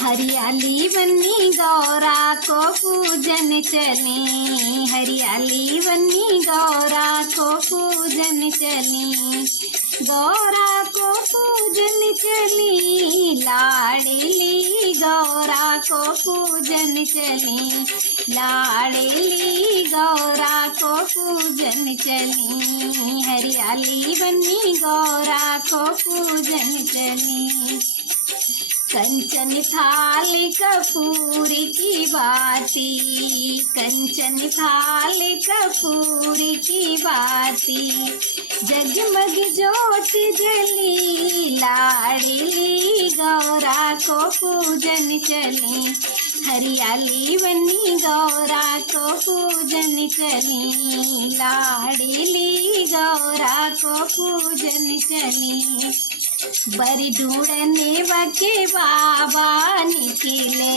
हरियाली बन्नी गौरा को पूजन चली, हरियाली बन्नी गौरा को पूजन चली, गौरा को पूजन चली, लाडली गौरा को पूजन चली, लाडली गौरा को पूजन चली, हरियाली बन्नी गौरा को पूजन चली। कंचन थाल कपूर की बाती, कंचन थाल कपूर की बाती, जगमग ज्योत जली, लाडली गौरा को पूजन चली, हरियाली बन्नी गौरा को पूजन चली, लाडली गौरा को पूजन चली। बरी ढूंढने बके बाबा निकले,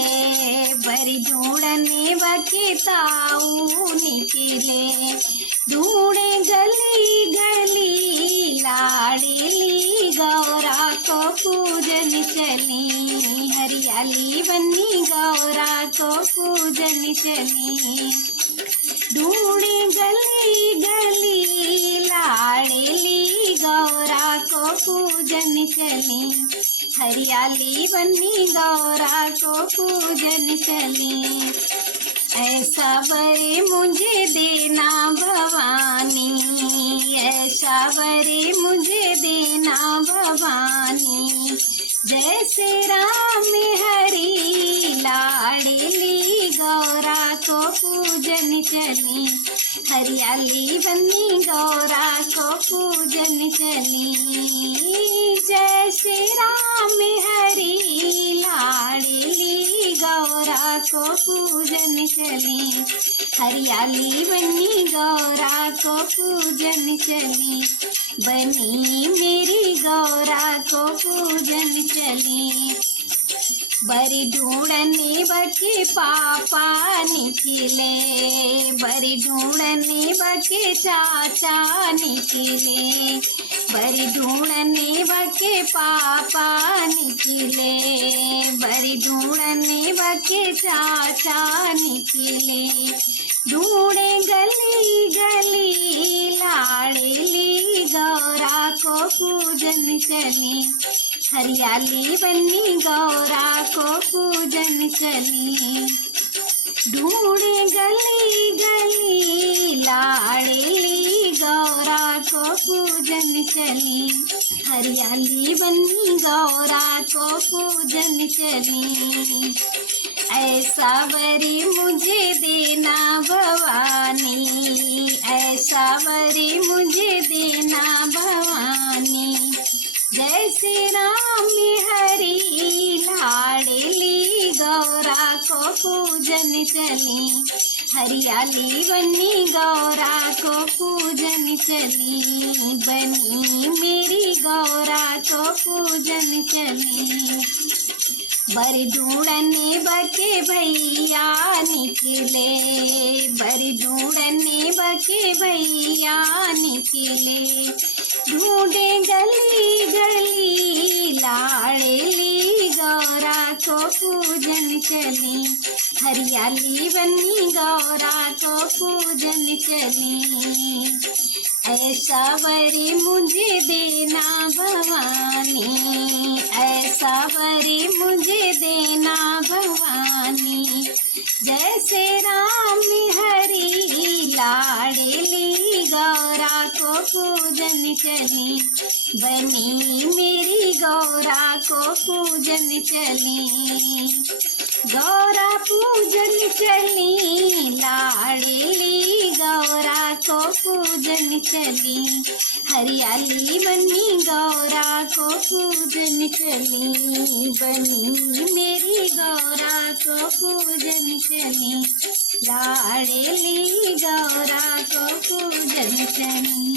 बरी ढूंढने बके ताऊ निकले, ढूंढे गली गली, लाडली गौरा को पूजन चली, हरियाली बन्नी गौरा को पूजन चली, ढूंढे गली गली, लाडली गौरा को पूजन चली, हरियाली बन्नी गौरा को पूजन चली। ऐसा बरे मुझे देना भवानी, ऐसा बरे मुझे देना भवानी, जैसे राम हरि, लाडली गौरा को पूजन चली, हरियाली बन्नी गौरा को पूजन चली, जैसे राम हरि, लाडली गौरा को पूजन चली, हरियाली बन्नी गौरा को पूजन चली, बनी मेरी गौरा को पूजन चली। बरी ढूंढने बके पापा निकले, बरी ढूंढने बके चाचा निकले, बरी ढूंढने बके पापा निकले, बरी ढूंढने बके चाचा निकले, ढूंढे गली गली, लाडली गौरा को पूजन चली, हरियाली बन्नी गौरा को पूजन चली, ढूंढे गली गली, लाडली गौरा को पूजन चली, हरियाली बन्नी गौरा को पूजन चली। ऐसा बरी मुझे देना भवानी, ऐसा बरी मुझे देना भवानी, जैसे राम हरि, लाडली गौरा को पूजन चली, हरियाली बन्नी गौरा को पूजन चली, बनी मेरी गौरा को पूजन चली। बरी ढूंढने बके भैया निकले, बरी ढूंढने बके भैया निकले, ढूंढे गली गली, लाडली गौरा को पूजन चली, हरियाली बन्नी गौरा को पूजन चली। ऐसा बरी मुझे देना भवानी, ऐसा बरी मुझे देना भवानी, जैसे राम हरि, लाडली गौरा को पूजन चली, बनी मेरी गौरा को पूजन चली, गौरा पूजन चली, लाडली गौरा को पूजन चली, हरियाली बन्नी गौरा को पूजन चली, बनी मेरी गौरा को पूजन चली, लाडली गौरा को पूजन चली।